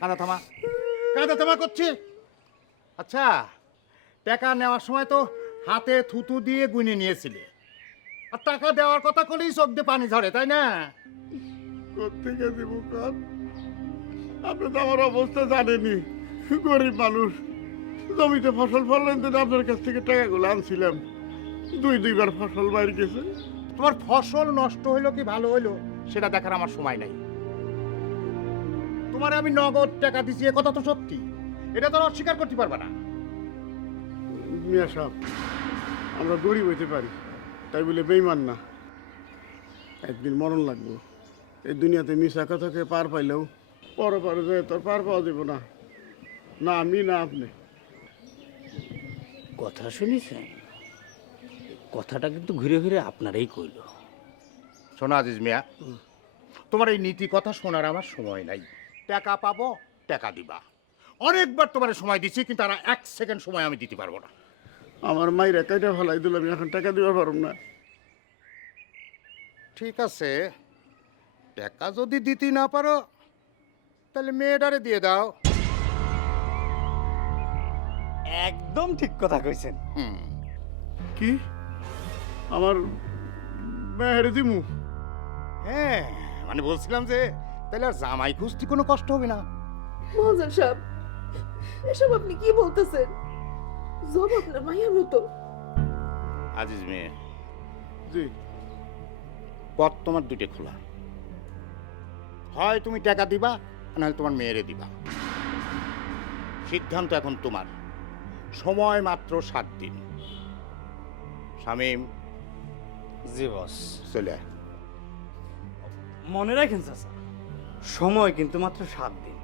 কাঁদা থামা, কাঁদা থামা করছে। আচ্ছা, টাকা নেওয়ার সময় তো হাতে থুতু দিয়ে গুনে নিয়েছিলে, আর টাকা দেওয়ার কথা কলেই চোখ দিয়ে পানি ঝরে, তাই না? কোথেকে দিব কান? আপনি তো আমার অবস্থা জানেনি, গরিব মানুষ। জমিতে ফসল ফললেন তো আপনার কাছ থেকে টাকাগুলো আনছিলাম, দুইবার ফসল বাইরে গেছে। তোমার ফসল নষ্ট হইলো কি ভালো হইলো সেটা দেখার আমার সময় নাই। তোমার আমি নগদ টাকা দিছি, এ কথা তো সত্যি, এটা তো অস্বীকার করতে পারবে না। মিয়া সাহেব, আমরা গরিব হইতে পারি, তাই বলে বেইমান না। একদিন মরণ লাগবো। এই দুনিয়াতে মিশা কথাকে পার পাইলেও পরে যায় তোর পার পাওয়া যাব না, না আমি না আপনি। কথা শুনেছেন? কথাটা কিন্তু ঘুরে ঘুরে আপনারাই কইল। শোনো আজিজ মিয়া, তোমার এই নীতি কথা শোনার আমার সময় নাই। টাকা পাবো, টাকা দিবা। অনেকবার তোমার সময় দিচ্ছি, কিন্তু আর 1 সেকেন্ড সময় আমি দিতে পারবো না। আমার মাইরা কাইটা ফেলাই দিল, আমি এখন টাকা দিবার পারব না। ঠিক আছে, টাকা যদি দিতে না পারো তাহলে মেয়েটারে দিয়ে দাও। একদম ঠিক কথা কইছেন। কি আমার মেহেরে দিমু? হ্যাঁ, মানে বলছিলাম যে তাহলে আর জামাই খুঁজতে কোনো কষ্ট হবে না। মহাজন সাহেব, এসব আপনি কি বলতেছেন? জব আপনার মায়ের মতো। আজিজ মেয়ে, জি। পথ তোমার দুটো খোলা, হয় তুমি টাকা দিবা, নাহলে তোমার মেয়েরে দিবা। সিদ্ধান্ত এখন তোমার। সময় মাত্র 7 দিন। শামীম, জি বস। চলে আয়। মনে রাখেন চাচা, সময় কিন্তু মাত্র 7 দিন।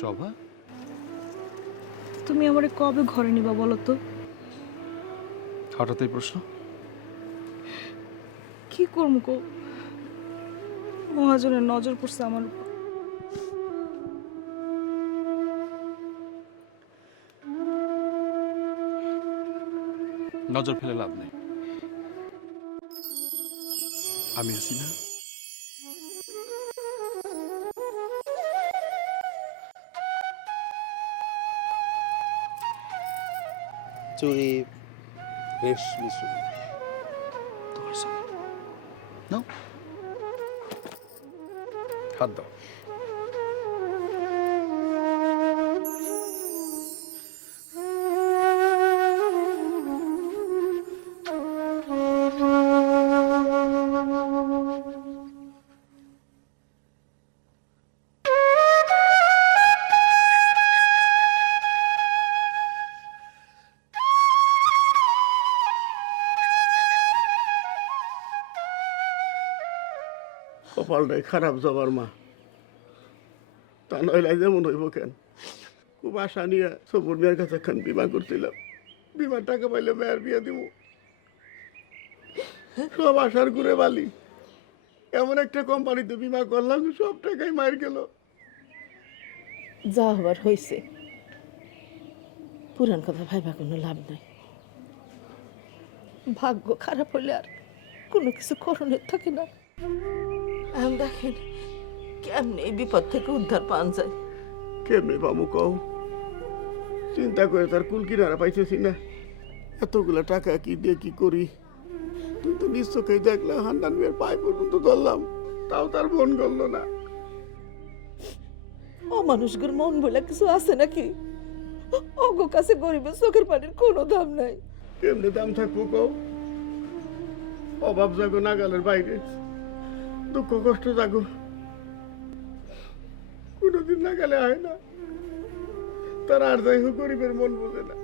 শোভা, তুমি আমারে কবে ঘরে নিবা বলো তো? হঠাৎ এই প্রশ্ন? কি করবো গো, মহাজনের নজর পড়ছে আমার উপর। নজর ফেলে লাভ নেই, আমি আছি না? চুরি, রেশমি চুরি। তোমার সামনে নাও, হাত দাও। কপালটাই খারাপ জবার মা, তা নইলে যেমন হইব কেন? খুব আশা নিয়ে সবুর মেয়ের কাছে খান বিমা করছিলাম, বিমার টাকা পাইলে মেয়ের বিয়ে দিব। সব আশার ঘুরে বালি। এমন একটা কোম্পানিতে বিমা করলাম, সব টাকাই মায়ের গেল। যা হবার হয়েছে, পুরান কথা ভাইবা কোনো লাভ নাই। ভাগ্য খারাপ হলে আর কোনো কিছু করণের থাকে না। এখন দেখেন কেমনে এই বিপদ থেকে উদ্ধার পান যায়। কেমনে পাবো কও? চিন্তা করে তার কুল কিনারা পাইতেছি না। এতগুলা টাকা কি দিয়ে কি করি? তুই তো নিশ্চয়ই দেখলে হান্নান মেয়ের পায়ে পর্যন্ত ধরলাম, তাও তার মন গলল না। অমানুষগুর মন বলে কিছু আছে নাকি? অগো কাছে গরিবের চোখের পানির কোনো দাম নাই। কেমনে দাম থাকবো কও? অভাব জাগো নাগালের বাইরে, দুঃখ কষ্ট জাগো কোনোদিন নাগালে হয় না। তার আর যাই হোক গরিবের মন বোঝে না।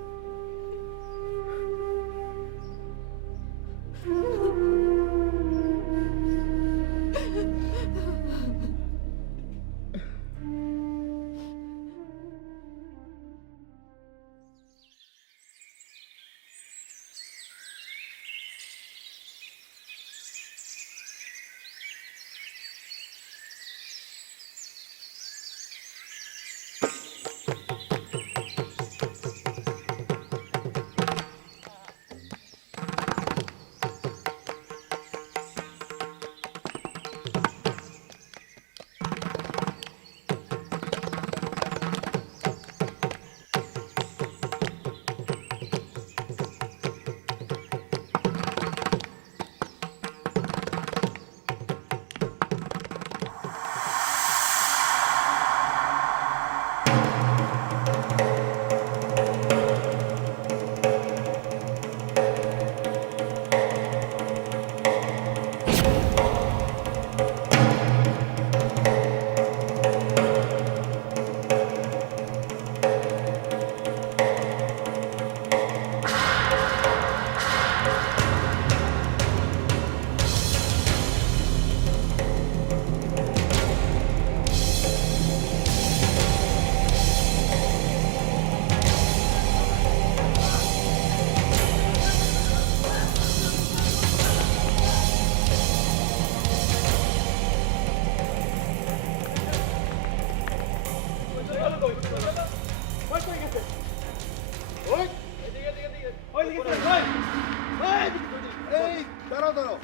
এই দাঁড়াও দাঁড়াও,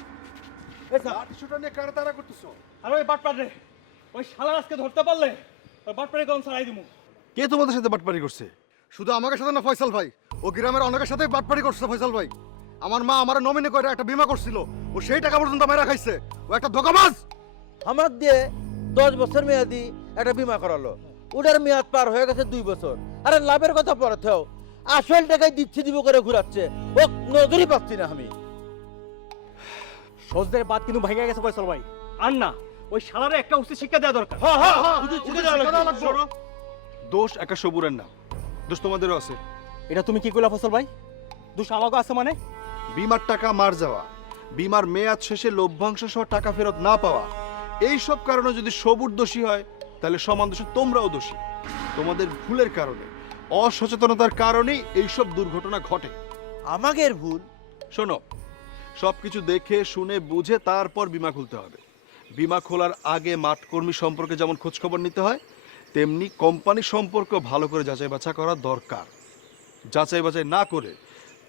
লাঠিসোঁটা নিয়ে কারা তাড়া করতেছো? আর ওই বাটপারে ওই শালা আজকে ধরতে পারলে ওই বাটপারে কোন ছাড়াই দিমু। কে তোমাদের সাথে বাটপারি করছে? শুধু আমাকে সাথে না ফয়সাল ভাই, ও গ্রামের অনেকের সাথে বাটপারি করছে ফয়সাল ভাই। আমার মা আমার নমিনি করে একটা বীমা করছিল, ও সেই টাকা পর্যন্ত মেরা খাইছে। ও একটা ধোঁকাবাজ। আমার দিয়ে 10 বছর মেয়াদি একটা বিমা করালো, ওটার মেয়াদ পার হয়ে গেছে 2 বছর। আরে লাভের কথা পরে থেও, আসল টাকায় দিচ্ছি দিব করে ঘুরাচ্ছে, ও নজরই পাচ্ছি না আমি। সজদের বাদ কিন্তু ভেঙে গেছে ফয়সাল ভাই। আর না, ওই শালারে একটা উচিত শিক্ষা দেওয়া দরকার। উচিত শিক্ষা দেওয়া লাগবে। দোষ একা সবুরের না, দোষ তোমাদেরও আছে। এটা তুমি কি কইলা ফয়সাল ভাই? দোষ আমাকে আছে মানে? বিমার টাকা মার যাওয়া, বিমার মেয়াদ শেষে লভ্যাংশ সহ টাকা ফেরত না পাওয়া, এই সব কারণে যদি সবুর দোষী হয় তাহলে সমান দোষে তোমরাও দোষী। তোমাদের ভুলের কারণে, অসচেতনতার কারণেই এইসব দুর্ঘটনা ঘটে। আমাদের ভুল? শোনো, সবকিছু দেখে শুনে বুঝে তারপর বিমা খুলতে হবে। বিমা খোলার আগে মাঠকর্মী সম্পর্কে যেমন খোঁজখবর নিতে হয়, তেমনি কোম্পানি সম্পর্ক ভালো করে যাচাই বাছাই করা দরকার। যাচাই বাছাই না করে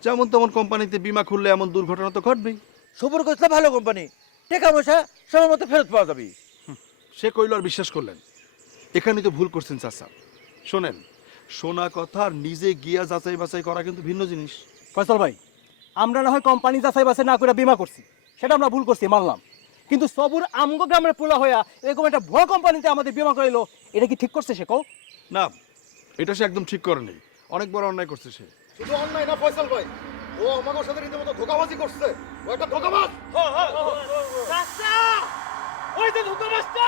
যেমন তেমন কোম্পানিতে বিমা খুললে এমন দুর্ঘটনা তো ঘটবেই। সবুর কইছে ভালো কোম্পানি, টাকা পয়সা সময় মতো ফেরত পাওয়া যাবে। সে কইল আর বিশ্বাস করলেন? এখানেই তো ভুল করছেন চাচা। শোনেন, শোনা কথা আর নিজে গিয়া যাচাই বাছাই করা কিন্তু ভিন্ন জিনিস। ফয়সাল ভাই, আমরা না হয় কোম্পানি যাচাই বাছাই না করে বিমা করছি, সেটা আমরা ভুল করছি মানলাম, কিন্তু সবুর আমগো গ্রামের পোলা হইয়া এরকম একটা ভুয়া কোম্পানিতে আমাদের বিমা করাইলো, এটা কি ঠিক করছে সে? কও না, এটা সে একদম ঠিক করে নেই, অনেক বড় অন্যায় করছে সে। শুধু অন্যায় না ফয়সাল ভাই, ও আমাদের সাথে রীতিমতো ধোঁকাবাজি করছে। ও একটা ধোঁকাবাজ। চাচা, ওই যে ধোঁকাবাজটা!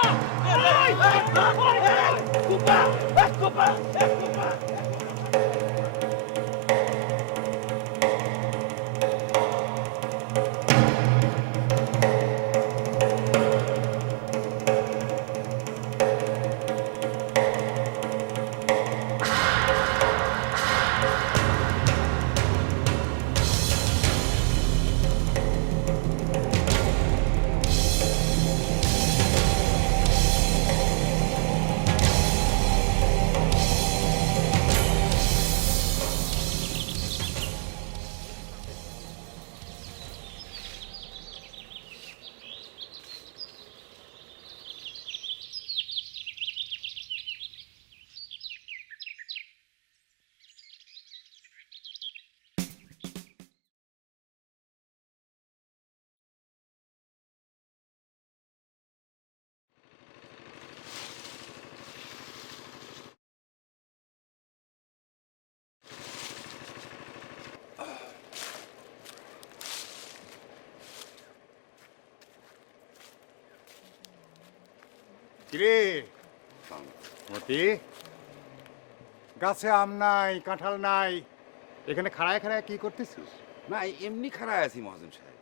কিরে মতি, গাছে আম নাই, কাঁঠাল নাই, এখানে খাড়ায় খাড়ায় কি করতেছিস? না এমনি খারাপ আছি মহাজন সাহেব।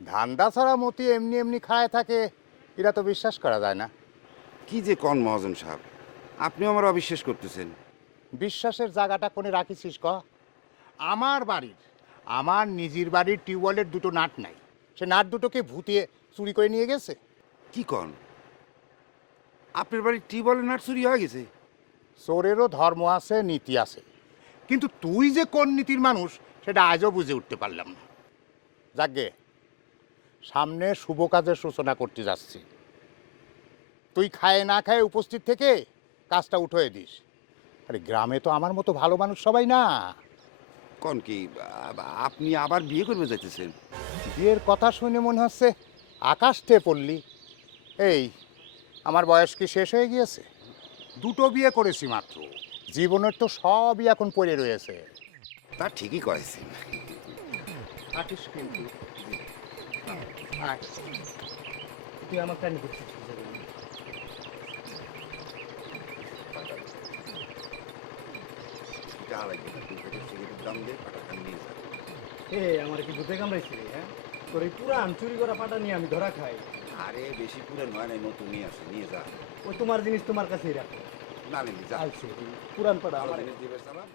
ধান্দা ছাড়া মতি এমনি এমনি খাড়ায় থাকে, এরা তো বিশ্বাস করা যায় না। কি যে কন মহাজন সাহেব, আপনি আমার অবিশ্বাস করতেছেন। বিশ্বাসের জায়গাটা কোনে রাখিছিস ক? আমার নিজের বাড়ির টিউবওয়েলের দুটো নাট নাই, সে নাট দুটোকে ভূতিয়ে চুরি করে নিয়ে গেছে। কি কন, আপনার বাড়ির টিউবওয়েলের নাট চুরি হয়ে গেছে? চোরেরও ধর্ম আছে, নীতি আছে, কিন্তু তুই যে কোন নীতির মানুষ সেটা আজও বুঝে উঠতে পারলাম না। যাকগে, সামনে শুভ কাজের সূচনা করতে যাচ্ছি, তুই খায় না খায় উপস্থিত থেকে কাজটা উঠোয় দিস। আরে গ্রামে তো আমার মতো ভালো মানুষ সবাই না। কন কি আপনি আবার বিয়ে করবে যাইতেছেন? বিয়ের কথা শুনে মনে হচ্ছে আকাশ থেকে পড়লি। এই, আমার বয়স কি শেষ হয়ে গিয়েছে? দুটো বিয়ে করেছি মাত্র, জীবনের তো সবই এখন পড়ে রয়েছে। তা ঠিকই কয়েছেন। থাকিস কিন্তু তুই আমার টানি করছিস। আমার কি ভূতে কামড়াইছি রে? হ্যাঁ, তোর এই পুরান চুরি করা পাটা নিয়ে আমি ধরা খাই। আরে বেশি পুরে নয় নাই, নতুন নিয়ে আসে, নিয়ে যা। ওই তোমার জিনিস তোমার কাছেই রাখো। না নিবি যা, আলছে পুরান পাটা ভালো আমার। জিনিস দিবে সালাম।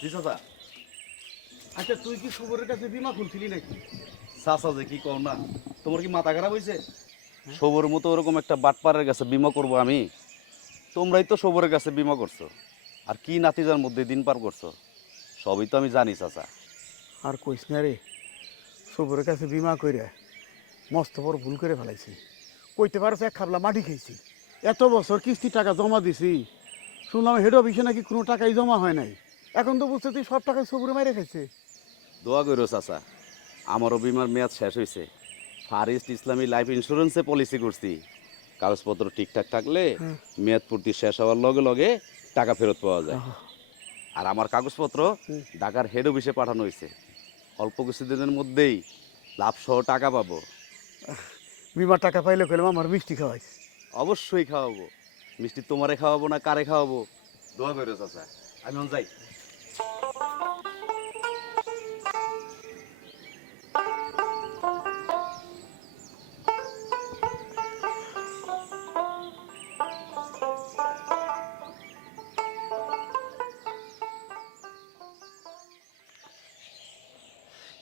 জি চাচা। আচ্ছা তুই কি শুভরের কাছে বীমা খুলছিলি নাকি? চাচা যে কি কও না, তোমার কি মাথা খারাপ হয়েছে? সবর মতো ওরকম একটা বাটপারের কাছে বিমা করব আমি? তোমরাই তো সবরের কাছে বিমা করছো, আর কি নাতিজার মধ্যে দিন পার করছো সবই তো আমি জানি চাচা। আর কইস না রে, শুভরের কাছে বীমা করে মস্ত বড় ভুল করে ফেলাইছি। কইতে পারছ এক খাবলা মাটি খেয়েছি, এত বছর কিস্তি টাকা জমা দিছি, শুনলাম হেড অফিসে নাকি কোনো টাকাই জমা হয় নাই। এখন তো বুঝতে তুই সব টাকায় সবুরে মাইরে খাইছে। দোয়া করো চাচা, আমারও বিমার মেয়াদ শেষ হয়েছে। ফারিস্ট ইসলামী লাইফ ইন্স্যুরেন্সে পলিসি করছি, কাগজপত্র ঠিকঠাক থাকলে মেয়াদ পূর্তি শেষ হওয়ার লগে লগে টাকা ফেরত পাওয়া যায়। আর আমার কাগজপত্র ঢাকার হেড অফিসে পাঠানো হয়েছে, অল্প কিছুদিনের মধ্যেই লাভ সহ টাকা পাবো। বিমার টাকা পাইলে কইলাম আমার মিষ্টি খাওয়াইছে। অবশ্যই খাওয়াবো, মিষ্টি তোমারে খাওয়াবো না কারে খাওয়াবো? দোয়া করো চাচা, আমি যাই।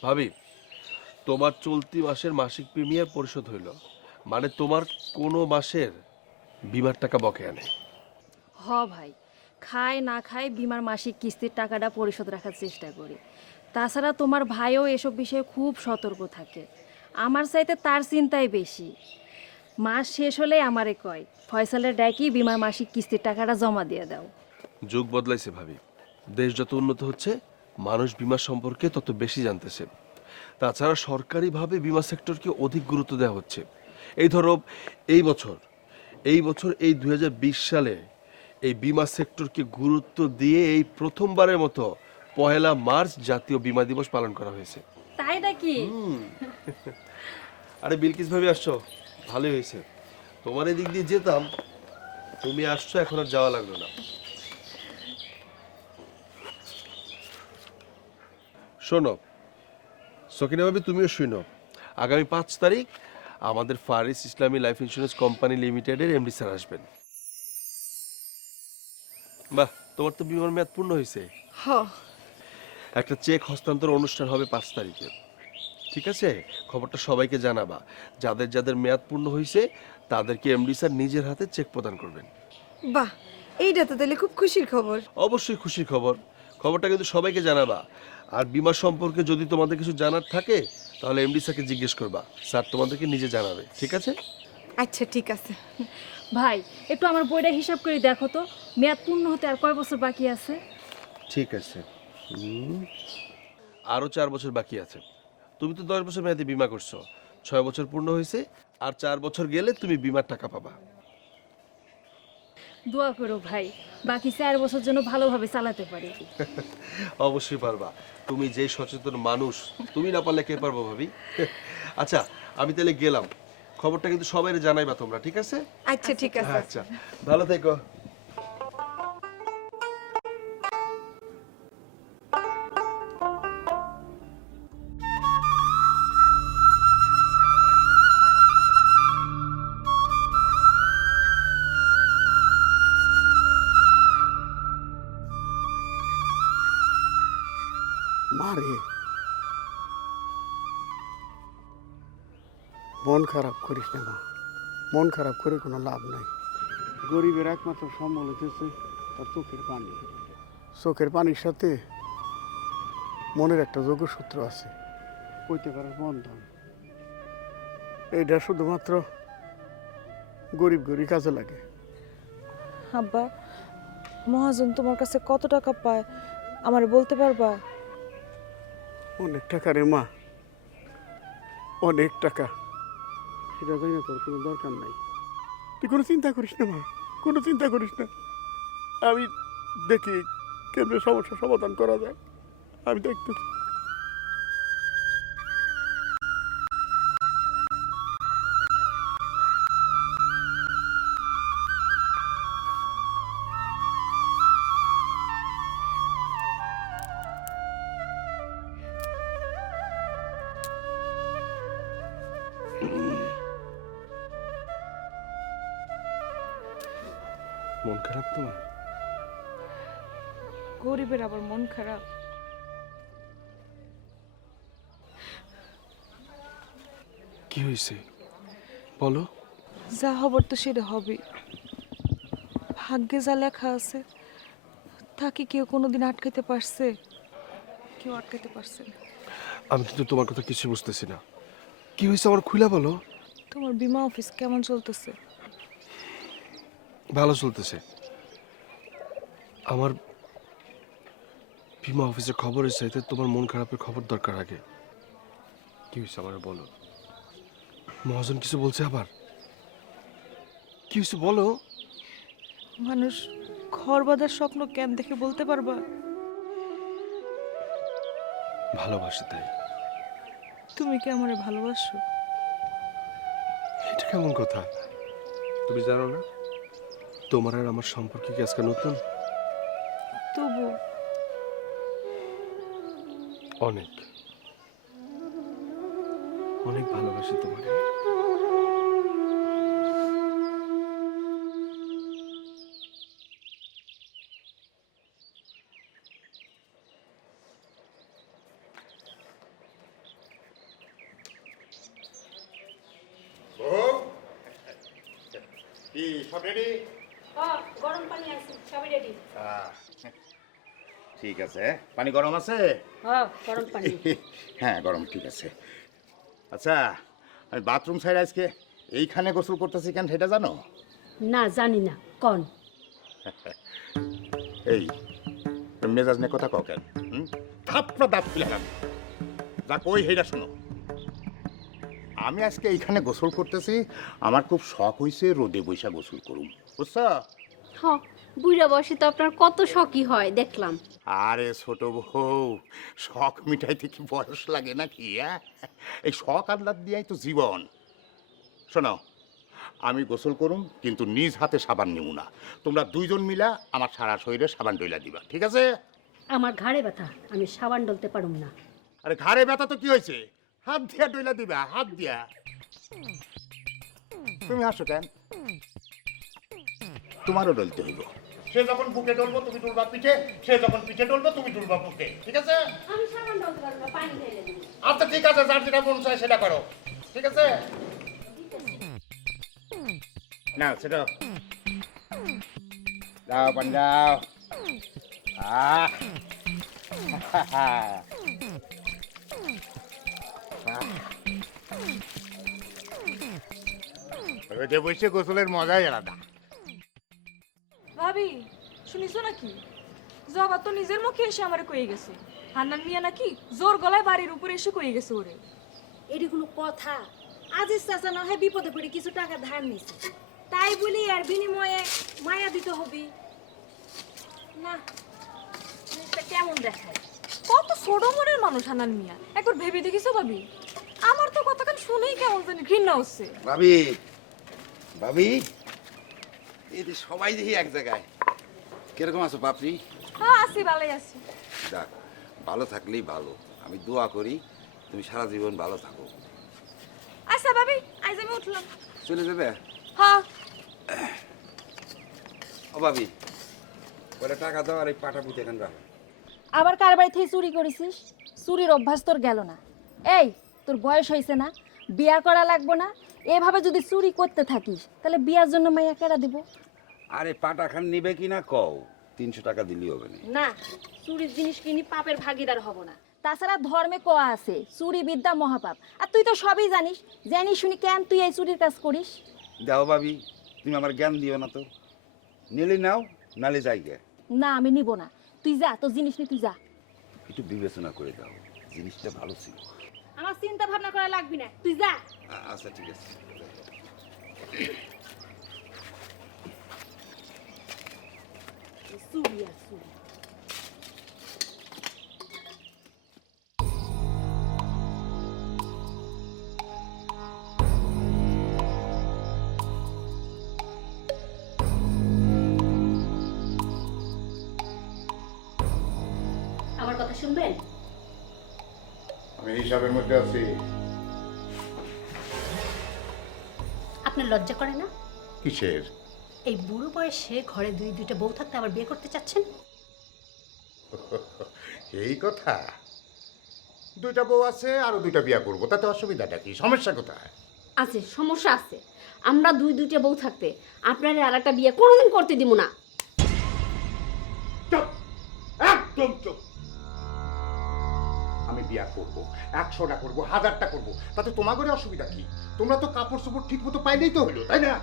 ভাবি, তোমার চলতি মাসের মাসিক প্রিমিয়াম পরিশোধ হইল, মানে তোমার কোনো মাসের বিমার টাকা বকেয়া নেই। হ ভাই, খায় না খায় বিমার মাসিক কিস্তির টাকাটা পরিশোধ রাখার চেষ্টা করি। তাছাড়া তোমার ভাইও এসব বিষয়ে খুব সতর্ক থাকে, আমার চাইতে তার চিন্তাই বেশি। মাস শেষ হলে আমারে কয় ফয়সালের ডাকি বিমার মাসিক কিস্তির টাকাটা জমা দিয়ে দাও। যুগ বদলাইছে ভাবি, দেশ যত উন্নত হচ্ছে মানুষ বীমা সম্পর্কে তত বেশি জানতেছে। তাছাড়া সরকারিভাবে বীমা সেক্টরকে অধিক গুরুত্ব দেওয়া হচ্ছে। এই ধরো এই বছর এই 2020 সালে এই বীমা সেক্টরকে গুরুত্ব দিয়ে এই প্রথমবারের মতো 1 মার্চ জাতীয় বীমা দিবস পালন করা হয়েছে। তাই নাকি? আরে বিলকিস ভাবি আসছো, ভালোই হয়েছে। তোমার এদিক দিয়ে যেতাম, তুমি আসছো, এখন আর যাওয়া লাগলো না। শোনো সকিনা ভাবি, তুমিও শুনো, আগামী 5 তারিখ আমাদের ফারিস ইসলামী লাইফ ইন্স্যুরেন্স কোম্পানি লিমিটেডের এমডি স্যার আসবেন। বাহ, তোমার তো বিমার মেয়াদ পূর্ণ হয়েছে। হ একটা চেক হস্তান্তর অনুষ্ঠান হবে 5 তারিখে। ঠিক আছে, খবরটা সবাইকে জানাবা। যাদের যাদের মেয়াদ পূর্ণ হয়েছে তাদেরকে এমডি স্যার নিজের হাতে চেক প্রদান করবেন। বাহ, এইটা তো তাহলে খুব খুশির খবর। অবশ্যই খুশির খবর, খবরটা কিন্তু সবাইকে জানাবা। আর বীমা সম্পর্কে যদি তোমাদের কিছু জানার থাকে তাহলে এমডি স্যারকে জিজ্ঞেস করবা, স্যার তোমাদেরকে নিজে জানাবে। ঠিক আছে? আচ্ছা ঠিক আছে। ভাই একটু আমার বইটা হিসাব করে দেখো তো, মেয়াদ পূর্ণ হতে আর কয় বছর বাকি আছে? ঠিক আছে, আরো 4 বছর বাকি আছে। তুমি তো 10 বছর মেয়াদে বীমা করছো, 6 বছর পূর্ণ হয়েছে, আর 4 বছর গেলে তুমি বীমার টাকা পাবা। দোয়া করো ভাই, বাকি 4 বছর যেন ভালোভাবে চালাতে পারি। অবশ্যই পারবা, তুমি যে সচেতন মানুষ, তুমি না পারলে কে পারবো ভাবি। আচ্ছা আমি তাহলে গেলাম, খবরটা কিন্তু সবাই জানাইবা তোমরা। ঠিক আছে? আচ্ছা ঠিক আছে। আচ্ছা, ভালো থেকো। মারে মন খারাপ করিস না মা, মন খারাপ করে কোনো লাভ নাই। গরিবের একমাত্র সম্বল হচ্ছে তার চোখের পানি। চোখের পানির সাথে মনের একটা যোগসূত্র আছে, কইতে পারার বন্ধন। এইটা শুধুমাত্র গরিব গরিব কাজে লাগে। আব্বা, মহাজন তোমার কাছে কত টাকা পায় আমারে বলতে পারবা? অনেক টাকা রে মা, অনেক টাকা। সেটা জানি না, তোর কোনো দরকার নাই। তুই কোনো চিন্তা করিস না মা, কোনো চিন্তা করিস না। আমি দেখি কেমনে সমস্যার সমাধান করা যায়, আমি দেখতেছি। মন খারাপ তোমার? গরিবের আবার মন খারাপ? কি হয়েছে বলো। যা হবার তো সেটা হবে। ভাগ্যে যা লেখা আছে তাকে কেউ কোনোদিন আটকাইতে পারছে? কেউ আটকাইতে পারছে না। আমি কিন্তু তোমার কথা কিছু বুঝতেছি না, কি হয়েছে আমার খুলে বলো। তোমার বীমা অফিস কেমন চলতেছে? ভালো চলতেছে। আমার বীমা অফিসের খবরের চাইতে তোমার মন খারাপের খবর দরকার আগে। কি হয়েছে আমার বলো। মহাজন কিছু বলছে আবার? কি হয়েছে বলো। মানুষ ঘর বাঁধার স্বপ্ন কেন দেখে বলতে পারবা? ভালোবাসি তাই। তুমি কি আমারে ভালোবাসো? এটা কেমন কথা? তুমি জানো না তোমার আর আমার সম্পর্কে কি আজকে নতুন? তবু অনেক অনেক ভালোবাসি তোমারে। কি সব রেডি? গরম পানি আছে, সবই রেডি। ঠিক আছে, পানি গরম আছে? হ্যাঁ, গরম পানি। হ্যাঁ গরম, ঠিক আছে। আচ্ছা আমি বাথরুম সাইড আজকে এইখানে গোসল করতেছি কেন সেটা জানো? না জানি না, কোন এই মেজাজ নিয়ে কথা কও কেন? থাপড়া দাঁত ফেলে কেন? যা কই হেটা শোনো। আমি আজকে এইখানে গোসল করতেছি, আমার খুব শখ হইছে রোদে বৈশা গোসল করুম, বুঝছো? হ, বুড়া বয়সে তো আপনার কত শখই হয় দেখলাম। আরে ছোট বউ, শখ মিটাইতে কি বয়স লাগে নাকি? এই শখ আহ্লাদ দিয়াই তো জীবন। শোনো, আমি গোসল করুম কিন্তু নিজ হাতে সাবান নিব না। তোমরা দুইজন মিলা আমার সারা শরীরে সাবান ডইলা দিবা, ঠিক আছে? আমার ঘাড়ে ব্যথা, আমি সাবান ডলতে পারুম না। আরে ঘাড়ে ব্যথা তো কি হয়েছে? হাত দিয়া ডইলা দিবা, হাত দিয়া। তুমি হাসো কেন? তোমারও ডলতে হইব। সে যখন বুকে ডলবো তুমি ডলবা পিঠে, সে যখন পিঠে ডলবো তুমি ডলবা বুকে, ঠিক আছে? আমি সাবান ডলতে পারবো না, পানি ঢেলে দিবি। আচ্ছা ঠিক আছে, যার যেটা মন চায় সেটা করো, ঠিক আছে? না সেটা যাও পান যাও। রোদে বসে গোসলের মজাই আলাদা। ভাবি শুনিছো নাকি, জবা তো নিজের মুখে এসে আমারে কয়ে গেছে হান্নান মিয়া নাকি জোর গলায় বাড়ির উপরে এসে কয়ে গেছে ওরে। এটি কোনো কথা? আজিজ চাচা না হয় বিপদে পড়ে কিছু টাকা ধার নিছে, তাই বলি আর বিনিময়ে মায়া দিতে হবে না? জিনিসটা কেমন দেখায়? কত ছোট মনের মানুষ হান্নান মিয়া, একবার ভেবে দেখিছো ভাবি? আমার তো কথাখান শুনেই কেমন জানি ঘৃণা হচ্ছে। ভাবি, ভাবি, এই যে সবাই দেখি এক জায়গায়। কিরকম আছো পাপড়ি? হ্যাঁ আছি, ভালোই আছি। যাক, ভালো থাকলেই ভালো। আমি দোয়া করি তুমি সারা জীবন ভালো থাকো। আচ্ছা ভাবি, আজ আমি উঠলাম। চলে যাবে? হ্যাঁ। ও ভাবি, ওরা টাকা দাও আর এই পাটা পুঁতে এখানে রাখো। আবার কার বাড়ি থেকে চুরি করেছিস? চুরির অভ্যাস তোর গেল না? এই তোর বয়স হয়েছে না? বিয়া করা লাগবো না? এভাবে যদি চুরি করতে থাকিস তাহলে বিয়ার জন্য মাইয়া কেডা দিব? আরে পাটা খান নিবে কিনা কও, 300 টাকা দিলেই হবে না। না, চুরির জিনিস কিনি পাপের ভাগিদার হব না। তাছাড়া ধর্মে কোয়া আছে চুরি বিদ্যা মহাপাপ, আর তুই তো সবই জানিস। জানি শুনি কেন তুই এই চুরির কাজ করিস? দাও ভাবি, তুমি আমার জ্ঞান দিও না তো। নিলে নাও, নালে যাই গে। না আমি নিব না, তুই যা, তোর জিনিস নি তুই যা। একটু বিবেচনা করে দাও, জিনিসটা ভালো ছিল। আমার চিন্তা ভাবনা করা লাগবে না, তুই যা। আচ্ছা ঠিক আছে। চুরি আর চুরি। আমার কথা শুনবেন? আমি হিসাবের মধ্যে আছি। আপনার লজ্জা করে না? কিসের? এই বুড়ো বয়সে ঘরে দুইটা বউ থাকতে আবার বিয়ে করতে চাচ্ছেন? এই কথা? দুইটা বউ আছে, আরো দুইটা বিয়া করবো, তাতে অসুবিধাটা কি? সমস্যা কোথায়? আছে, সমস্যা আছে। আমরা দুইটা বউ থাকতে আপনার আর একটা বিয়ে কোনোদিন করতে দিব না। চুপ, একদম চুপ। আমি বিয়া করবো, 100টা করবো, 1000টা করবো, তাতে তোমার ঘরে অসুবিধা কি? তোমরা তো কাপড় চোপড় ঠিক মতো পাইলেই তো হলো, তাই না?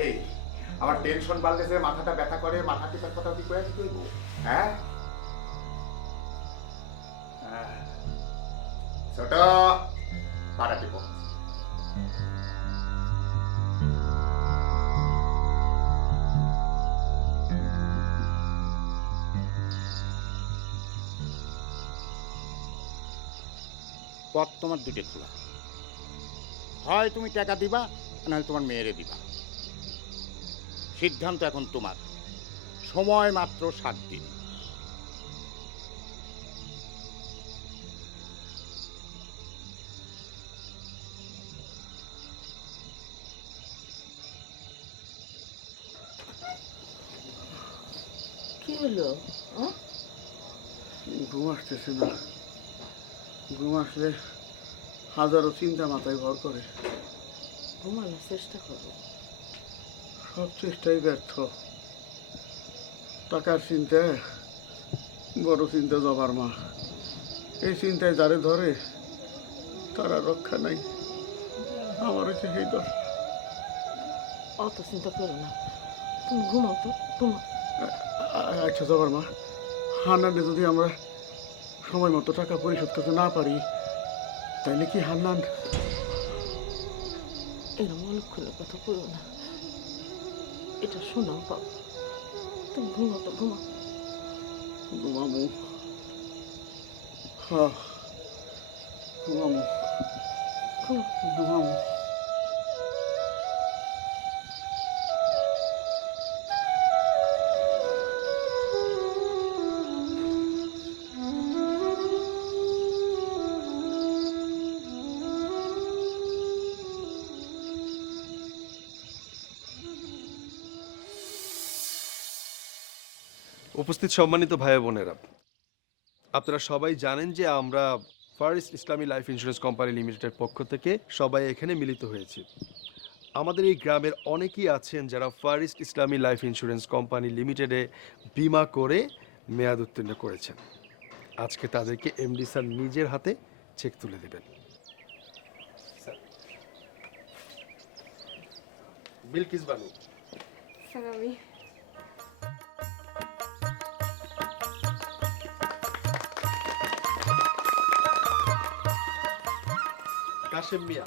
এই আমার টেনশন বাড়লে মাথাটা ব্যথা করে, মাথা টিপার কথা কি করে কইব? হ্যাঁ ছোট পাড়া টিপো। পথ তোমার দুটো খোলা, হয় তুমি টাকা দিবা নাহলে তোমার মেয়েরে দিবা। সিদ্ধান্ত এখন তোমার। সময় মাত্র 7 দিন। কি হলো? ঘুম আসতেছে না। ঘুম আসলে হাজারো চিন্তা মাথায় ভর করে। ঘুমানোর চেষ্টা করো। সব চেষ্টাই ব্যর্থ। টাকার চিন্তায় বড় চিন্তা জবার মা। এই চিন্তায় যারে ধরে তারা রক্ষা নাই, আমার হচ্ছে সেই দশ। অত চিন্তা করো না, তুমি ঘুমাও তো, ঘুমাও। আচ্ছা জবার মা, হান্নানে যদি আমরা সময় মতো টাকা পরিশোধ করতে না পারি, তাইলে কি হান্নান? এরকম অলক্ষণের কথা করো না, এটা শোনাও বাবা। তুমি ঘুমাও তো, ঘুমাও। ঘুমামু, হ্যাঁ ঘুমামু, ঘুমামু। উপস্থিত সম্মানিত ভাই বোনেরা, আপনারা সবাই জানেন যে আমরা ফার ইস্ট ইসলামী লাইফ ইন্স্যুরেন্স কোম্পানি লিমিটেডের পক্ষ থেকে সবাই এখানে মিলিত হয়েছি। আমাদের এই গ্রামের অনেকেই আছেন যারা ফার ইস্ট ইসলামী লাইফ ইন্স্যুরেন্স কোম্পানি লিমিটেডে বিমা করে মেয়াদ উত্তীর্ণ করেছেন। আজকে তাদেরকে এমডি স্যার নিজের হাতে চেক তুলে দেবেন। বিলকিস বানু, স্যার আমি কাশেম মিয়া,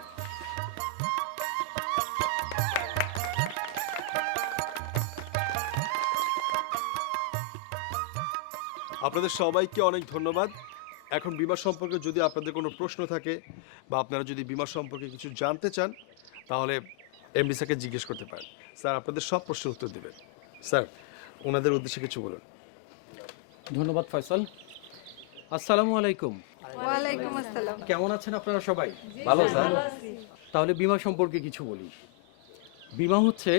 আপনাদের সবাইকে অনেক ধন্যবাদ। এখন বিমা সম্পর্কে যদি আপনাদের কোনো প্রশ্ন থাকে বা আপনারা যদি বিমা সম্পর্কে কিছু জানতে চান, তাহলে এমডি স্যারকে জিজ্ঞেস করতে পারেন। স্যার আপনাদের সব প্রশ্নের উত্তর দেবেন। স্যার ওনাদের উদ্দেশ্যে কিছু বলুন। ধন্যবাদ ফয়সাল। আসসালামু আলাইকুম। ওয়ালাইকুম আসসালাম। কেমন আছেন আপনারা সবাই? ভালো স্যার। তাহলে বিমা সম্পর্কে কিছু বলি। বিমা হচ্ছে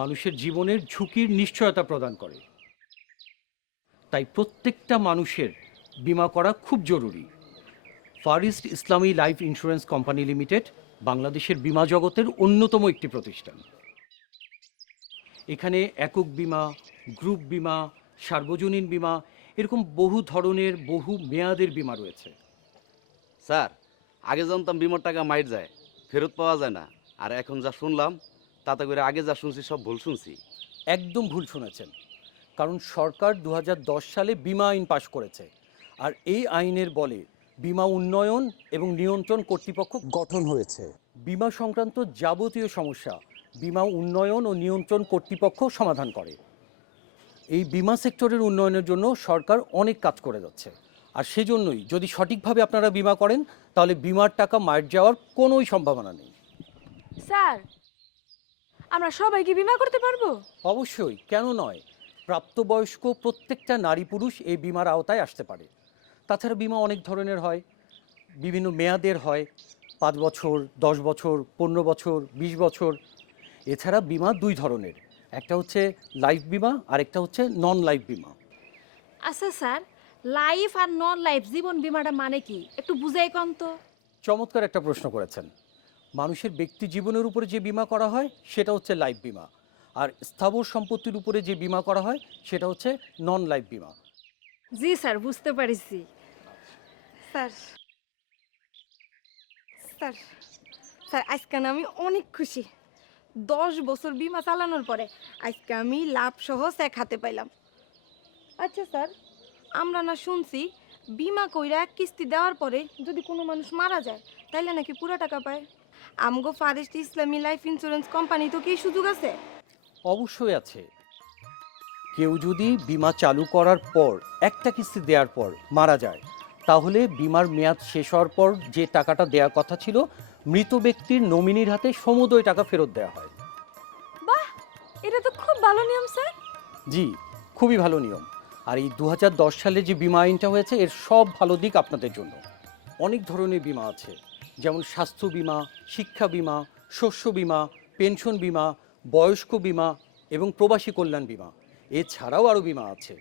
মানুষের জীবনের ঝুঁকির নিশ্চয়তা প্রদান করে, তাই প্রত্যেকটা মানুষের বিমা করা খুব জরুরি। ফার ইস্ট ইসলামী লাইফ ইন্স্যুরেন্স কোম্পানি লিমিটেড বাংলাদেশের বিমা জগতের অন্যতম একটি প্রতিষ্ঠান। এখানে একক বিমা, গ্রুপ বিমা, সার্বজনীন বিমা, এরকম বহু ধরনের বহু মেয়াদের বিমা রয়েছে। স্যার, আগে জানতাম বিমার টাকা মাইর যায়, ফেরত পাওয়া যায় না, আর এখন যা শুনলাম তাতে করে আগে যা শুনছি সব ভুল শুনছি। একদম ভুল শুনেছেন, কারণ সরকার 2010 সালে বিমা আইন পাশ করেছে, আর এই আইনের বলে বিমা উন্নয়ন এবং নিয়ন্ত্রণ কর্তৃপক্ষ গঠন হয়েছে। বিমা সংক্রান্ত যাবতীয় সমস্যা বিমা উন্নয়ন ও নিয়ন্ত্রণ কর্তৃপক্ষ সমাধান করে। এই বিমা সেক্টরের উন্নয়নের জন্য সরকার অনেক কাজ করে যাচ্ছে, আর সেজন্যই যদি সঠিকভাবে আপনারা বিমা করেন তাহলে বিমার টাকা মার যাওয়ার কোনোই সম্ভাবনা নেই। স্যার, আমরা সবাই কি বিমা করতে পারবো? অবশ্যই, কেন নয়। প্রাপ্তবয়স্ক প্রত্যেকটা নারী পুরুষ এই বিমার আওতায় আসতে পারে। তাছাড়া বিমা অনেক ধরনের হয়, বিভিন্ন মেয়াদের হয়, 5 বছর, 10 বছর, 15 বছর, 20 বছর। এছাড়া বিমা 2 ধরনের, একটা হচ্ছে লাইফ বিমা আর একটা হচ্ছে নন লাইফ বিমা। আচ্ছা স্যার, লাইফ আর নন লাইফ জীবন বীমাটা মানে কি একটু বুঝাই কম তো। চমৎকার একটা প্রশ্ন করেছেন। মানুষের ব্যক্তি জীবনের উপরে যে বিমা করা হয় সেটা হচ্ছে লাইফ বিমা, আর স্থাবর সম্পত্তির উপরে যে বিমা করা হয় সেটা হচ্ছে নন লাইফ বিমা। জি স্যার, বুঝতে পারছি। স্যার স্যার স্যার আজকে না আমি অনেক খুশি। 10 বছর বিমা চালানোর পরে আজকে আমি লাভ সহ চেক হাতে পাইলাম। আচ্ছা স্যার, আমরা না শুনছি বিমা কইরা কিস্তি দেওয়ার পরে যদি কোনো মানুষ মারা যায় তাইলে নাকি পুরো টাকা পায়। আমগো ফার ইস্ট ইসলামী লাইফ ইন্স্যুরেন্স কোম্পানি তো কি সুযোগ আছে? অবশ্যই আছে। কেউ যদি বিমা চালু করার পর একটা কিস্তি দেওয়ার পর মারা যায়, তাহলে বিমার মেয়াদ শেষ হওয়ার পর যে টাকাটা দেওয়ার কথা ছিল মৃত ব্যক্তির নমিনির হাতে সমুদয় টাকা ফেরত দেওয়া হয়। বাহ, এটা তো খুব ভালো নিয়ম স্যার। জি, খুবই ভালো নিয়ম। আর এই 2010 সালে যে বিমা আইনটা হয়েছে এর সব ভালো দিক আপনাদের জন্য। অনেক ধরনের বিমা আছে, যেমন স্বাস্থ্য বিমা, শিক্ষা বিমা, শস্য বিমা, পেনশন বিমা, বয়স্ক বিমা এবং প্রবাসী কল্যাণ বিমা। এছাড়াও আরও বিমা আছে।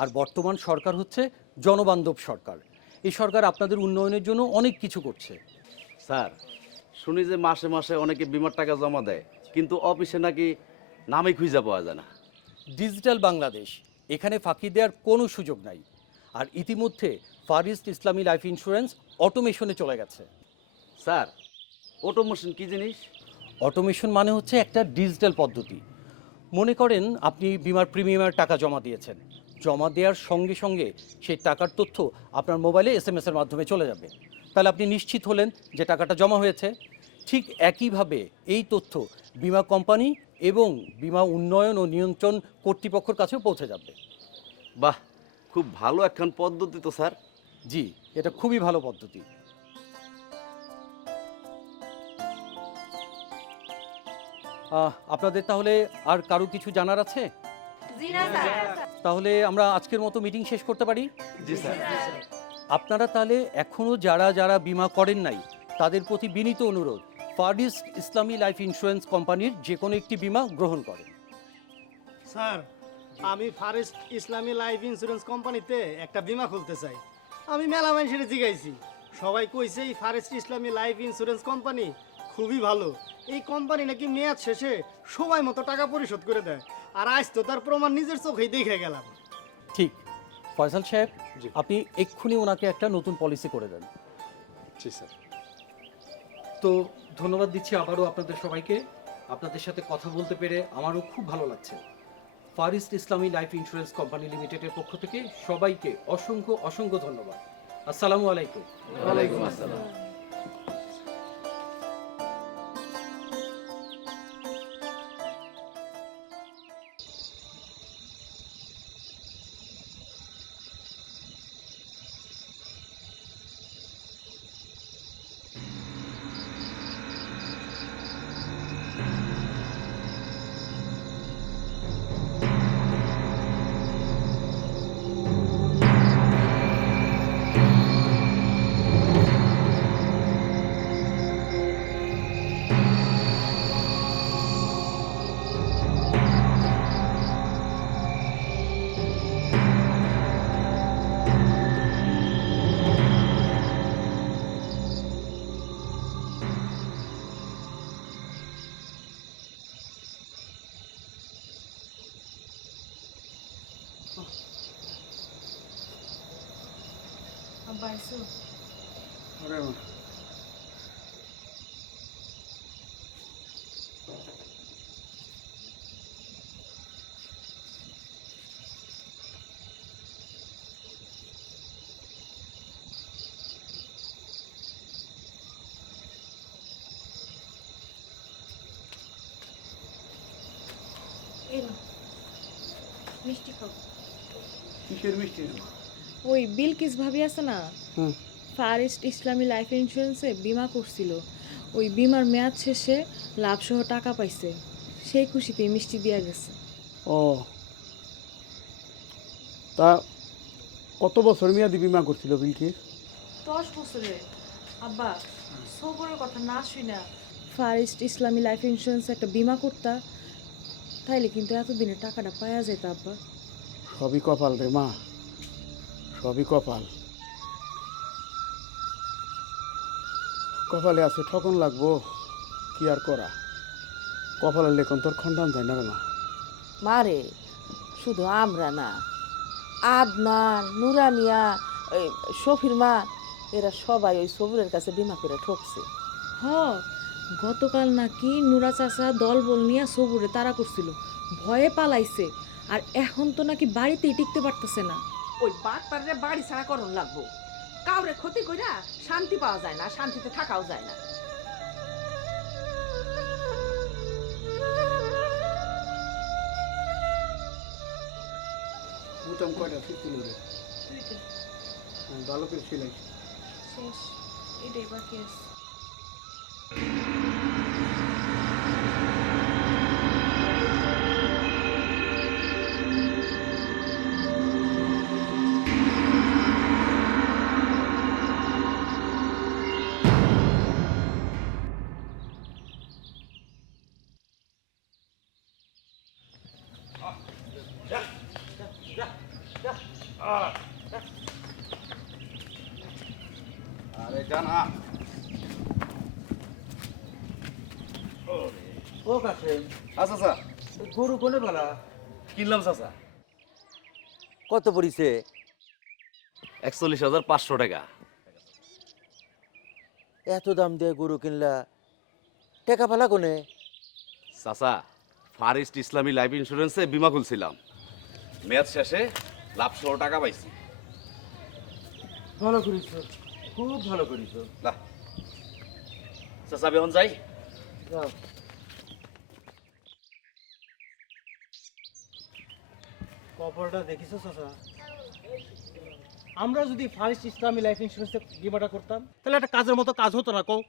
আর বর্তমান সরকার হচ্ছে জনবান্ধব সরকার। এই সরকার আপনাদের উন্নয়নের জন্য অনেক কিছু করছে। স্যার, শুনি যে মাসে মাসে অনেকে বিমার টাকা জমা দেয়, কিন্তু অফিসে নাকি নামই খুঁজে পাওয়া যায় না। ডিজিটাল বাংলাদেশ, এখানে ফাঁকি দেওয়ার কোনো সুযোগ নাই। আর ইতিমধ্যে ফার ইস্ট ইসলামী লাইফ ইন্স্যুরেন্স অটোমেশনে চলে গেছে। স্যার অটোমেশন কি জিনিস? অটোমেশন মানে হচ্ছে একটা ডিজিটাল পদ্ধতি। মনে করেন আপনি বিমার প্রিমিয়ামের টাকা জমা দিয়েছেন, জমা দেওয়ার সঙ্গে সঙ্গে সেই টাকার তথ্য আপনার মোবাইলে SMS এর মাধ্যমে চলে যাবে। তাহলে আপনি নিশ্চিত হলেন যে টাকাটা জমা হয়েছে। ঠিক একইভাবে এই তথ্য বিমা কোম্পানি এবং বিমা উন্নয়ন ও নিয়ন্ত্রণ কর্তৃপক্ষের কাছেও পৌঁছে যাবে। বাহ, খুব ভালো একখান পদ্ধতি তো স্যার। জি, এটা খুবই ভালো পদ্ধতি। আপনাদের তাহলে আর কারো কিছু জানার আছে? জি না স্যার। তাহলে আমরা আজকের মতো মিটিং শেষ করতে পারি? জি স্যার। আপনারা তাহলে এখনও যারা যারা বিমা করেন নাই তাদের প্রতি বিনীত অনুরোধ, ফার ইস্ট ইসলামী লাইফ ইন্স্যুরেন্স কোম্পানির যে কোনো একটি বিমা গ্রহণ করেন। স্যার, আমি ফারেস্ট ইসলামী লাইফ ইন্স্যুরেন্স কোম্পানিতে একটা বিমা খুলতে চাই। আমি মেলা মানুষের জিগাইছি, সবাই কইছে এই ফারেস্ট ইসলামী লাইফ ইন্স্যুরেন্স কোম্পানি খুবই ভালো। এই কোম্পানি নাকি মেয়াদ শেষে সময় মতো টাকা পরিশোধ করে দেয়, আর আজ তো তার প্রমাণ নিজের চোখেই দেখে গেলাম। ঠিক, ফয়সাল সাহেব আপনি এক্ষুনি ওনাকে একটা নতুন পলিসি করে দেন। জি স্যার। তো ধন্যবাদ দিচ্ছি আবারও আপনাদের সবাইকে। আপনাদের সাথে কথা বলতে পেরে আমারও খুব ভালো লাগছে। ফার ইস্ট ইসলামী লাইফ ইন্স্যুরেন্স কোম্পানি লিমিটেডের পক্ষ থেকে সবাইকে অসংখ্য অসংখ্য ধন্যবাদ। আসসালামু আলাইকুম। ওয়ালাইকুম আসসালাম। আরে বাহ। মিষ্টি খাও। কিসের মিষ্টি? ওই বিলকিস ভাবি আছে না, হুম। ফার ইস্ট ইসলামী লাইফ ইন্স্যুরেন্সে বিমা করছিল, ওই বিমার মেয়াদ শেষে লাভসহ টাকা পাইছে, সেই খুশিতে মিষ্টি দিয়া গেছে। ও, তা কত বছর মেয়াদি বিমা করছিল বিলকিস? 10 বছরের। আব্বা, সবরের কথা না শুই না ফার ইস্ট ইসলামী লাইফ ইন্স্যুরেন্স একটা বিমা করতা, তাইলে কিন্তু এতদিনে টাকাটা পাওয়া যেত আব্বা। সবই কপাল রে মা, সবই কপাল। কপালে আছে ঠকন লাগবো, কি আর করা। কপালের লেখন তোর খণ্ডান যায় না রে মা। মারে শুধু আমরা না, আদনান, নুরানিয়া, ওই শফির মা, এরা সবাই ওই সবুরের কাছে বিমা করে ঠকছে। হ, গতকাল নাকি নুরা চাচা দলবল নিয়ে সবুরে তাড়া করছিল, ভয়ে পালাইছে, আর এখন তো নাকি বাড়িতেই টিকতে পারতেছে না। ওই বাটপারে বাড়ি ছাড়া করণ লাগবো, কাউরে ক্ষতি কইরা শান্তি পাওয়া যায় না, শান্তিতে থাকাও যায় না। বুতাম কয়টা ছিল রে? ভালো করে ছিলাই। শেষ, এটাই বাকি আছে। আরে জানা ও কাশেম, আচ্ছা স্যার, গরু কোনে বেলা কিনলাম চাচা কত পড়িছে? 41,500 টাকা। এত দাম দিয়ে গরু কিনলা টাকা পালা কোনে? চাচা, ফারেস্ট ইসলামী লাইফ ইন্স্যুরেন্সে বিমা খুলছিলাম, মেয়াদ শেষে লাভ সহ টাকা পাইছি। ভালো করিস, খুব ভালো করিস। না চাচা, বেহন যাই। যাও। কপালটা দেখিছো চাচা? আমরা যদি ফারেস্ট ইসলামী লাইফ ইন্স্যুরেন্সের বিমাটা করতাম তাহলে একটা কাজের মতো কাজ হতো না কও?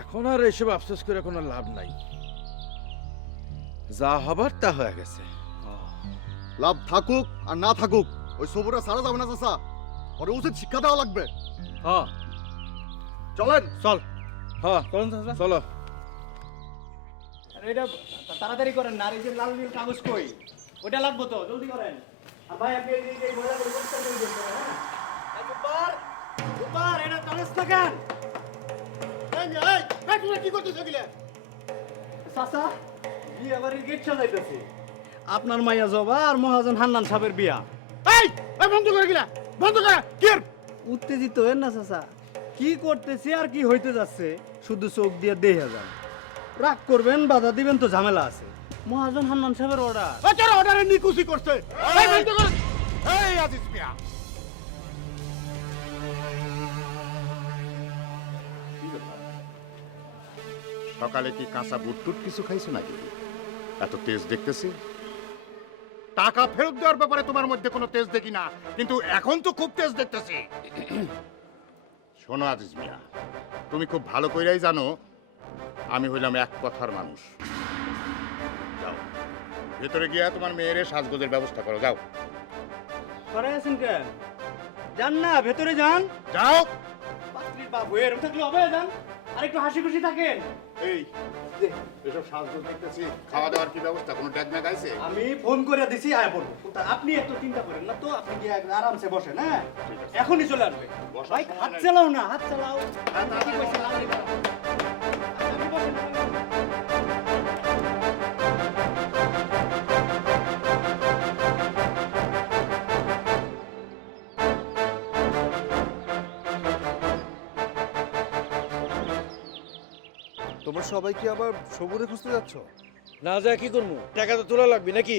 এখন আর এসব আফসোস করে কোনো লাভ নাই, যা হবার তা হয়ে গেছে। লাভ থাকুক আর না থাকুক, ওই সবুরা সারা যাবে না চাচা, ওরে উচিত শিক্ষা দেওয়া লাগবে। হ্যাঁ চলেন। চল। হ্যাঁ চলুন চাচা। চলো। এটা তাড়াতাড়ি করেন না, আর এই যে লাল নীল কাগজ কই, ওটা লাগবে তো, জলদি করেন। আর ভাই আপনি এই ময়লাগুলো পরিষ্কার করে দিন, হ্যাঁ? একবার দুবার এটা কাগজ থাকেন। কি করতেছ এগুলা? চাচা, বিয়ে বাড়ির গেট সাজাইতেছে। আপনার মাইয়া জবা আর মহাজন হান্নান সাহেবের বিয়া। এই বন্ধ করে গিলা, বন্ধ করে। কি এর? উত্তেজিত হন না চাচা, কি করতেছে আর কি হইতে যাচ্ছে শুধু চোখ দিয়ে দেখে যান। রাগ করবেন, বাধা দিবেন তো ঝামেলা আছে। মহাজন হান্নান সাহেবের অর্ডার। তোর অর্ডারে নিকুচি করছে। এই বন্ধ কর। এই আজিজ মিয়া, সকালে কি কাঁচা বুট টুট কিছু খাইছো নাকি? এত তেজ দেখতেছি। টাকা ফেরত দেওয়ার ব্যাপারে তোমার মধ্যে কোনো তেজ দেখি না, কিন্তু এখন তো খুব তেজ দেখতেছি। শোনো আজিজ মিয়া, তুমি খুব ভালো কইরাই জানো আমি হইলাম এক কথার মানুষ। যাও ভেতরে গিয়া তোমার মেয়ের সাজগোজের ব্যবস্থা করো, যাও। করে আছেন কেন? যান না, ভেতরে যান। যাও। পাত্রীর বাবু এরকম থাকলে হবে? যান, আর একটু হাসি খুশি থাকেন। এই এসব সাজগোজ দেখতেছি, খাওয়া দাওয়ার কি ব্যবস্থা? কোনো ড্যাগ ম্যাগ আছে? আমি ফোন করে দিছি, আয় বলবো। আপনি এত চিন্তা করেন না তো, আপনি গিয়ে আরামসে বসেন। হ্যাঁ, এখনই চলে আসবে। ভাই হাত চালাও না, হাত চালাও। কি কইছে? আপনি বসেন। তোমরা সবাই কি আবার সবুরে খুঁজতে যাচ্ছ? না যায় কি করবো? টাকা তো তোলা লাগবে নাকি?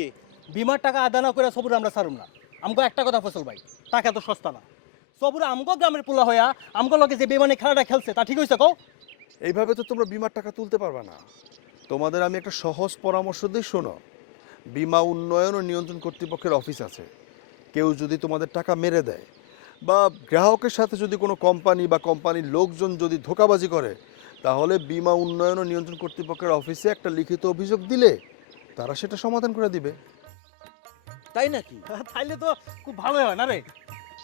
বিমার টাকা আদা না করে সবুর আমরা ছাড়ুম না। আমগো একটা কথা ফসল ভাই, টাকা তো সস্তা না। সবুর আমগো গ্রামের পোলা হইয়া আমগো লগে যে বেমানে খেলাটা খেলছে তা ঠিক হইছে কও? এইভাবে তো তোমরা বিমার টাকা তুলতে পারবে না। তোমাদের আমি একটা সহজ পরামর্শ দিই, শোনো। বিমা উন্নয়ন ও নিয়ন্ত্রণ কর্তৃপক্ষের অফিস আছে। কেউ যদি তোমাদের টাকা মেরে দেয় বা গ্রাহকের সাথে যদি কোনো কোম্পানি বা কোম্পানির লোকজন যদি ধোঁকাবাজি করে, তাহলে বিমা উন্নয়ন ও নিয়ন্ত্রণ কর্তৃপক্ষের অফিসে একটা লিখিত অভিযোগ দিলে তারা সেটা সমাধান করে দিবে। তাই নাকি? তাইলে তো খুব ভালো হয় না রে?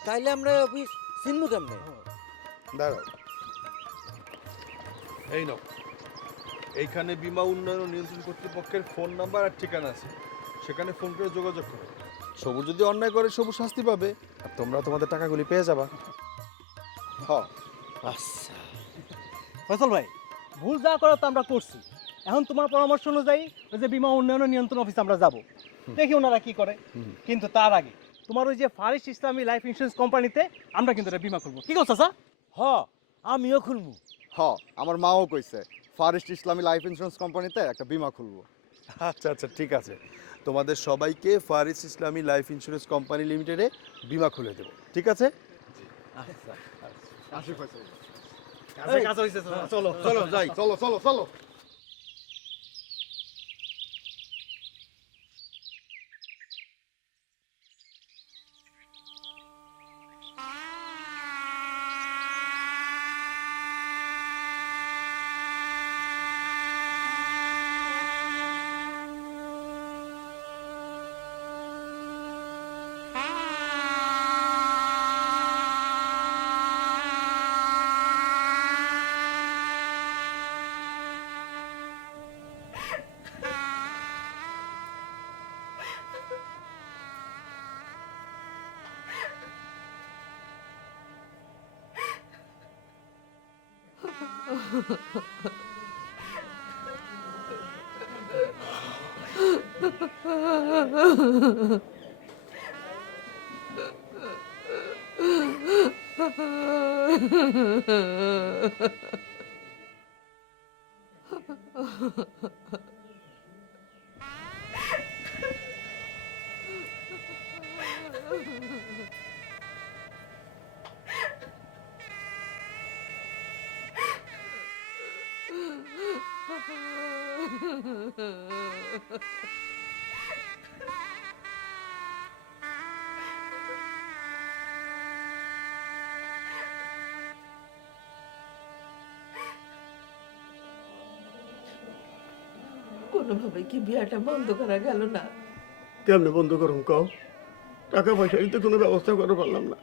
তাইলে আমরা অফিস চিনবো কেমনে? দাঁড়াও, এই নাও, এইখানে বিমা উন্নয়ন ও নিয়ন্ত্রণ কর্তৃপক্ষের ফোন নাম্বার আর ঠিকানা আছে, সেখানে ফোন করে যোগাযোগ করো। সবুজ যদি অন্যায় করে সবুজ শাস্তি পাবে, আর তোমরা তোমাদের টাকাগুলি পেয়ে যাবা। হ্যাঁ। আচ্ছা ফসল ভাই, ভুল যা করার তো আমরা করছি। এখন তোমার পরামর্শ অনুযায়ী ওই যে বিমা উন্নয়ন ও নিয়ন্ত্রণ অফিসে আমরা যাব, দেখি ওনারা কি করে। কিন্তু তার আগে তোমার ওই যে ফারেস্ট ইসলামী লাইফ ইন্স্যুরেন্স কোম্পানিতে আমরা কিন্তু এটা বিমা করবো। কি করছো স্যার? হ, আমিও খুলবো। আমার মাও কইছে ফরেস্ট ইসলামী লাইফ ইন্স্যুরেন্স কোম্পানিতে একটা বীমা খুলবো। আচ্ছা আচ্ছা, ঠিক আছে। তোমাদের সবাইকে ফারিস ইসলামী লাইফ ইন্স্যুরেন্স কোম্পানি লিমিটেডে বিমা খুলে দেবো, ঠিক আছে? কাজ হয়েছে, চলো চলো যাই। চলো চলো চলো। কোনোভাবে কি বিয়াটা বন্ধ করা গেল না? কেমনে বন্ধ করুন কও? টাকা পয়সা দিতে কোনো ব্যবস্থা করে পারলাম না।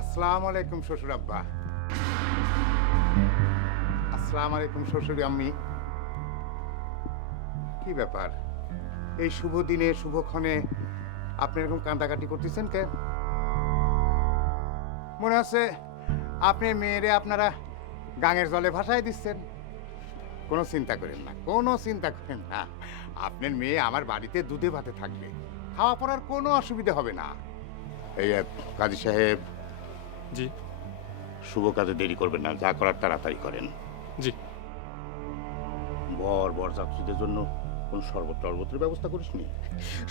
আসসালামু আলাইকুম শ্বশুর আব্বা। আসসালামু আলাইকুম শ্বশুর আম্মি। কি ব্যাপার, এই শুভ দিনে শুভক্ষণে আপনি এরকম কান্দাকাটি করতেছেন কেন? মনে আছে আপনি মেয়েরে আপনারা গাঙের জলে ভাসায় দিচ্ছেন। কোনো চিন্তা করেন না, কোনো চিন্তা করেন না। আপনার মেয়ে আমার বাড়িতে দুধে ভাতে থাকবে, খাওয়া পড়ার কোনো অসুবিধা হবে না। এই কাজী সাহেব, জি শুভ কাজে দেরি করবেন না, যা করার তাড়াতাড়ি করেন। জি। বরযাত্রীদের জন্য কোন শরবত টরবতের ব্যবস্থা করিসনি?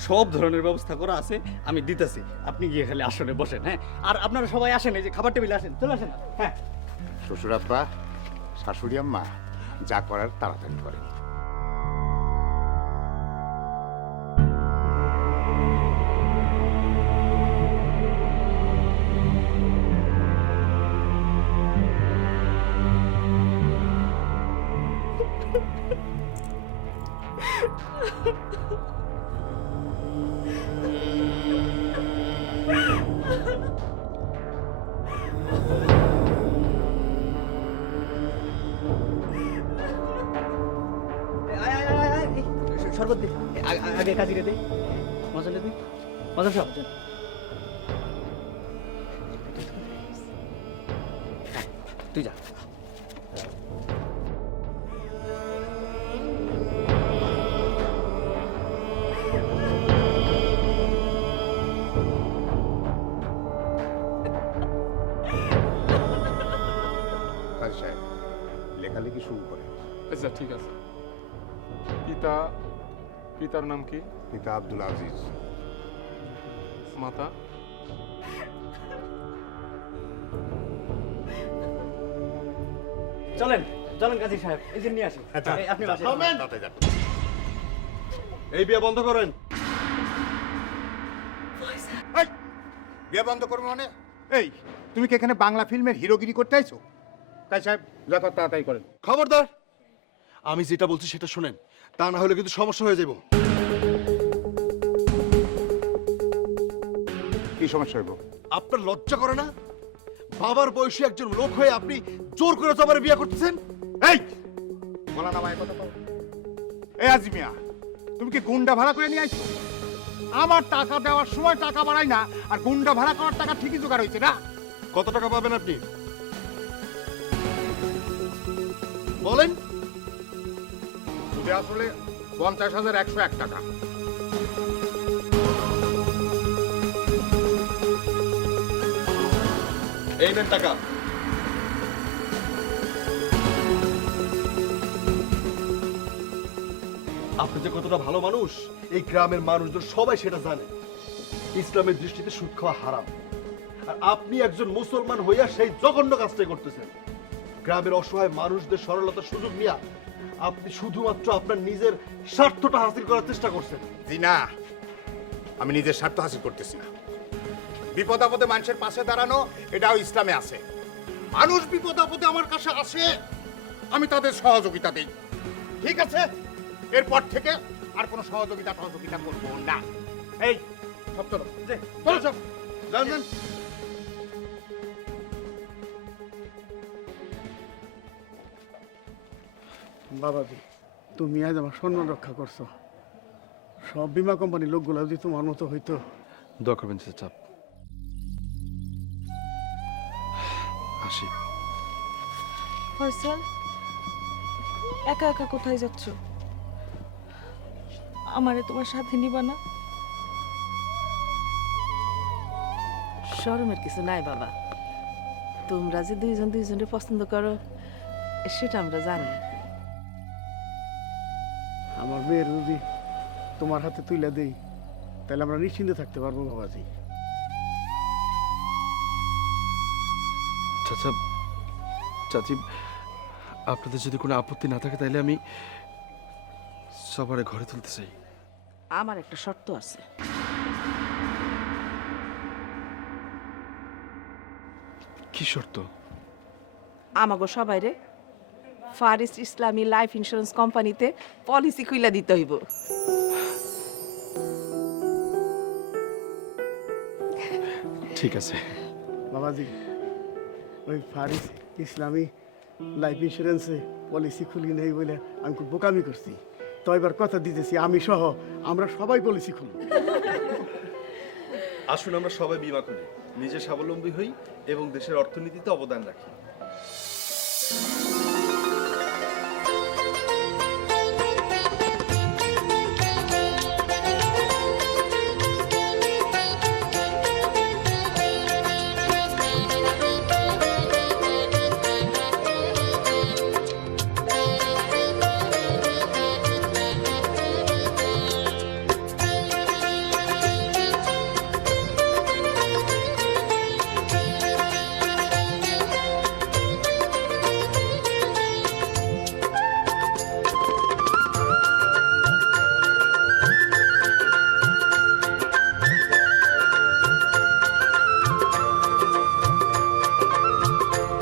সব ধরনের ব্যবস্থা করা আছে, আমি দিতেছি। আপনি গিয়ে খালি আসনে বসেন, হ্যাঁ? আর আপনারা সবাই আসেন, এই যে খাবার টেবিলে আসেন, চলে আসেন। হ্যাঁ, শ্বশুর আব্বা, শাশুড়ি আম্মা, যা করার তাড়াতাড়ি করেন। শরবত দে, আগে কাজিরে দে, মজালে দে, মজা সব তুই যা। কাজী সাহেব, লেখালেখি শুরু করে। আচ্ছা ঠিক আছে। পিতার নাম কি? পিতা আব্দুল আজিজ। মাতা? চলেন চলেন কাজী সাহেব, এই যে নিয়ে আসি। এই, আপনি বসেন। এই বিয়ে বন্ধ করেন। বিয়ে বন্ধ করবো মানে? এই, তুমি কি এখানে বাংলা ফিল্মের হিরোগিরি করতে আইছো? কাজী সাহেব, যা করার তাড়াতাড়ি করেন। খবরদার, আমি যেটা বলছি সেটা শুনেন, তা না হলে কিন্তু সমস্যা হয়ে যাব। কি সমস্যা হইব? আপনার লজ্জা করে না? বাবার বয়সী একজন লোক হয়ে আপনি জোর করে তোমার বিয়ে করতেছেন? এই, বলা না মায়ের কথা বল। এই আজিমিয়া, তুমি কি গুন্ডা ভাড়া করে নিয়ে আইছো? আমার টাকা দেওয়ার সময় টাকা বাড়াই না, আর গুন্ডা ভাড়া করার টাকা ঠিকই জোগাড় হয়েছে না। কত টাকা পাবেন আপনি বলেন? আসলে 50,101 টাকা। এই নেন টাকা। আপনি যে কতটা ভালো মানুষ এই গ্রামের মানুষদের সবাই সেটা জানে। ইসলামের দৃষ্টিতে সুদ খাওয়া হারাম, আর আপনি একজন মুসলমান হইয়া সেই জঘন্য কাজটাই করতেছেন। গ্রামের অসহায় মানুষদের সরলতার সুযোগ নিয়ে আপনি শুধুমাত্র আপনার নিজের স্বার্থটা হাসিল করার চেষ্টা করছেন। জি না, আমি নিজের স্বার্থ হাসিল করতেছি না। বিপদ আপদে মানুষের পাশে দাঁড়ানো, এটাও ইসলামে আছে। মানুষ বিপদ আপদে আমার কাছে আসে, আমি তাদের সহযোগিতা দেই। ঠিক আছে, এরপর থেকে আর কোনো সহযোগিতা করবো না। এই সব চলো, চলো সব, যান যান। বাবাজি, তুমি আজ আমার সম্মান রক্ষা করছো। সব বিমা কোম্পানির লোকগুলো যদি তোমার মতো হইতো। দোয়া করবেন চাচা। আসি। ফয়সাল, একা একা কোথায় যাচ্ছ? আমারে তোমার সাথে নিবা না? শরমের কিছু নাই বাবা, তোমরা যে দুইজন দুইজনের পছন্দ করো সেটা আমরা জানি। আমার মেয়ের যদি তোমার হাতে তুলে দেই তাহলে আমরা নিশ্চিন্তে থাকতে পারবো বাবাজি। চাচা, চাচি, আপনাদের যদি কোনো আপত্তি না থাকে তাহলে আমি সবারে ঘরে তুলতে চাই। আমার একটা শর্ত আছে। কি শর্ত? আমাগো সবাইরে ফারিস্ট ইসলামী লাইফ ইন্স্যুরেন্স কোম্পানিতে পলিসি খুইলা দিতে হইব। ঠিক আছে বাবাজি, ওই ফারিস ইসলামী লাইফ ইন্স্যুরেন্সে পলিসি খুলি নেই বলে আমি খুব বোকামি করছি। তো এবার কথা দিতেছি, আমি সহ আমরা সবাই পলিসি খুলব। আসুন আমরা সবাই বীমা করি, নিজে স্বাবলম্বী হই এবং দেশের অর্থনীতিতে অবদান রাখি।